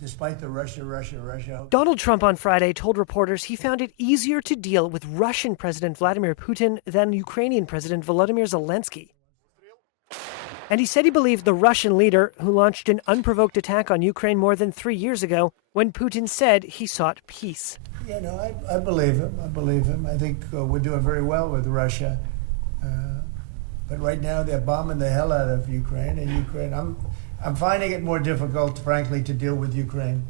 despite the Russia. Donald Trump on Friday told reporters he found it easier to deal with Russian President Vladimir Putin than Ukrainian President Volodymyr Zelensky. And he said he believed the Russian leader, who launched an unprovoked attack on Ukraine more than 3 years ago, when Putin said he sought peace. Yeah, no, I believe him. I think we're doing very well with Russia. But right now they're bombing the hell out of Ukraine. I'm finding it more difficult, frankly, to deal with Ukraine.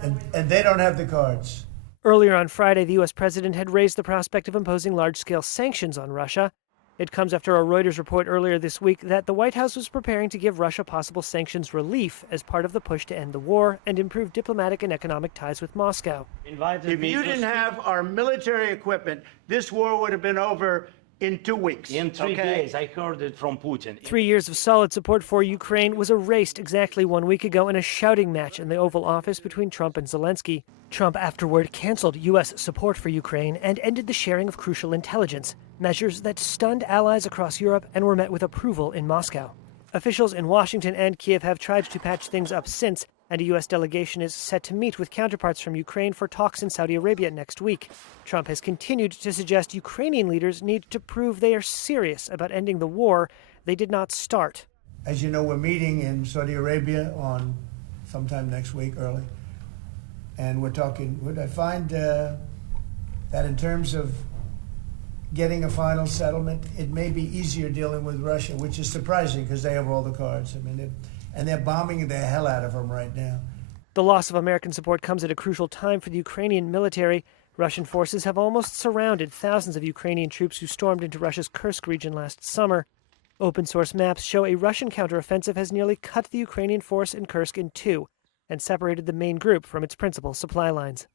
And they don't have the cards. Earlier on Friday, the U.S. president had raised the prospect of imposing large-scale sanctions on Russia. It comes after a Reuters report earlier this week that the White House was preparing to give Russia possible sanctions relief as part of the push to end the war and improve diplomatic and economic ties with Moscow. If you didn't have our military equipment, this war would have been over in 2 weeks. In 3 days, I heard it from Putin. 3 years of solid support for Ukraine was erased exactly 1 week ago in a shouting match in the Oval Office between Trump and Zelensky. Trump afterward canceled U.S. support for Ukraine and ended the sharing of crucial intelligence, measures that stunned allies across Europe and were met with approval in Moscow. Officials in Washington and Kyiv have tried to patch things up since, and a U.S. delegation is set to meet with counterparts from Ukraine for talks in Saudi Arabia next week. Trump has continued to suggest Ukrainian leaders need to prove they are serious about ending the war they did not start. As you know, we're meeting in Saudi Arabia on sometime next week, early. And we're talking, I find that in terms of getting a final settlement, it may be easier dealing with Russia, which is surprising because they have all the cards. And they're bombing the hell out of them right now. The loss of American support comes at a crucial time for the Ukrainian military. Russian forces have almost surrounded thousands of Ukrainian troops who stormed into Russia's Kursk region last summer. Open-source maps show a Russian counteroffensive has nearly cut the Ukrainian force in Kursk in two and separated the main group from its principal supply lines.